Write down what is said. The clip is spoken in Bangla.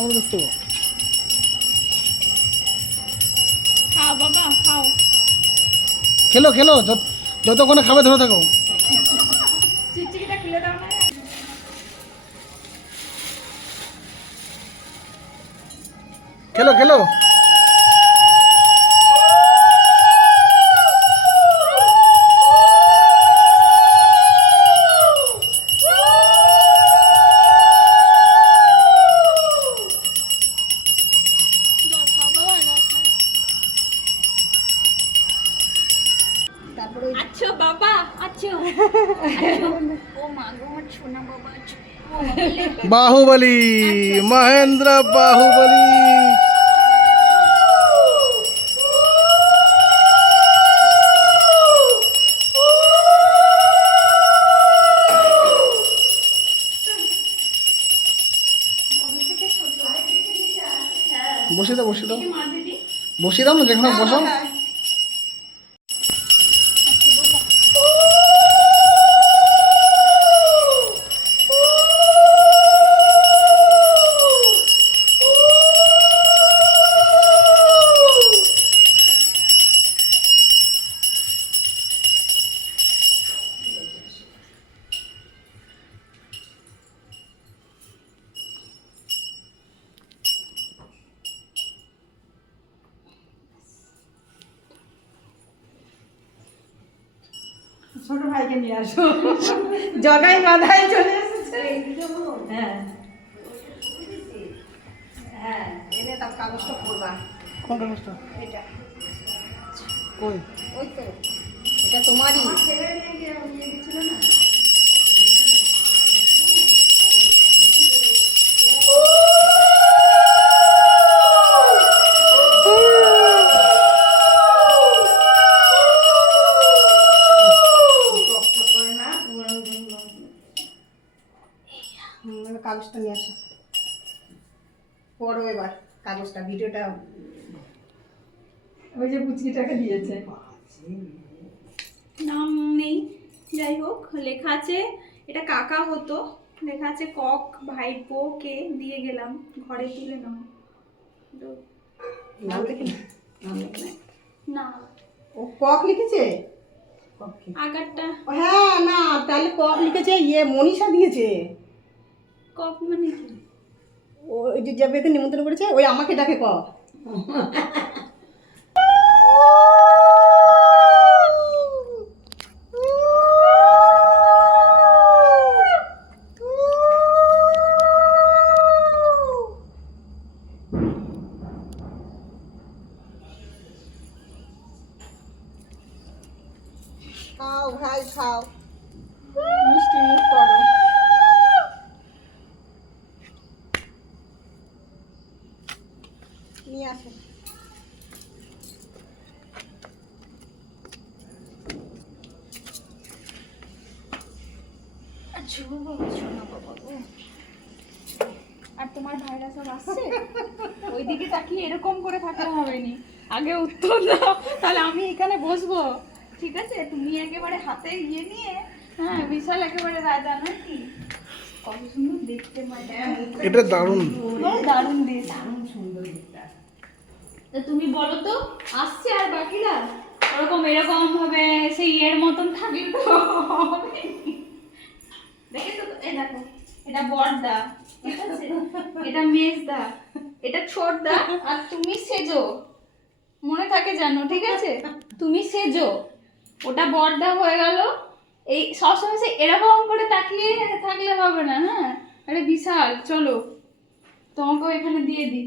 ভালো করে মিশতে খাও বাবা খাও। খেলো খেলো যতক্ষণে খাবে ধরে থাকো। খেলো খেলো। বাহুবলী মহেন্দ্র বাহুবলী বসে দাও বসে দাও বসিয়ে দাও না যেখানে বসো ছোট ভাইকে নিয়ে আসো। জগাই বাধাই চলে এসেছে। হ্যাঁ। হ্যাঁ এনে তার কাগজটা পড়বা কোন কাগজটা? এটা। কই? ওই তো। এটা তোমারই। ছেলে হুম, এবার কাগজটা নিয়ে আসো। পড়ো এবার কাগজটা ভিডিওটা। ওই যে পুচকিটাকে দিয়েছে। নাম নেই যাই হোক লেখা আছে এটা কাকা হতো লেখা আছে কক ভাইপো কে দিয়ে গেলাম ঘরে তুলে নাও। না? ও কক লিখেছে? আগারটা। হ্যাঁ না তাহলে কক লিখেছে ইয়ে মনীষা দিয়েছে। কক মানে কি ও ওই যে যাবে নিমন্ত্রণ করেছে ওই আমাকে ডাকে কক খাও ভাই খাও। মিষ্টি মুখ করো। নিয়ে আসো। আচ্ছা বাবা শোনা বাবা। গো। আর তোমার ভাইরা সব আসছে? ওইদিকে তাকিয়ে এরকম করে থাকলে হবে নি আগে উত্তর দাও তাহলে আমি এখানে বসবো। ঠিক আছে? তুমি একেবারে হাতে ইয়ে নিয়ে হ্যাঁ বিশাল একেবারে রাজা নাকি কত সুন্দর দেখতে এটা দারুণ। দারুণ দিয়ে দারুণ সুন্দর। দেখতে তা তুমি বলো তো, আসছে আর বাকিরা? ওরকম এরকম ভাবে সেই ইয়ের মতন থাকলে তো হবে। দেখে তো, এই দেখো, এটা বড়দা ঠিক এটা মেজদা, এটা ছোটদা, আর তুমি সেজো। মনে থাকে জানো ঠিক আছে? তুমি সেজো। ওটা বড়দা হয়ে গেল। এই সবসময় সে এরকম করে তাকিয়ে থাকলে হবে না হ্যাঁ? আরে বিশাল, চলো। তোমাকেও এখানে দিয়ে দিই।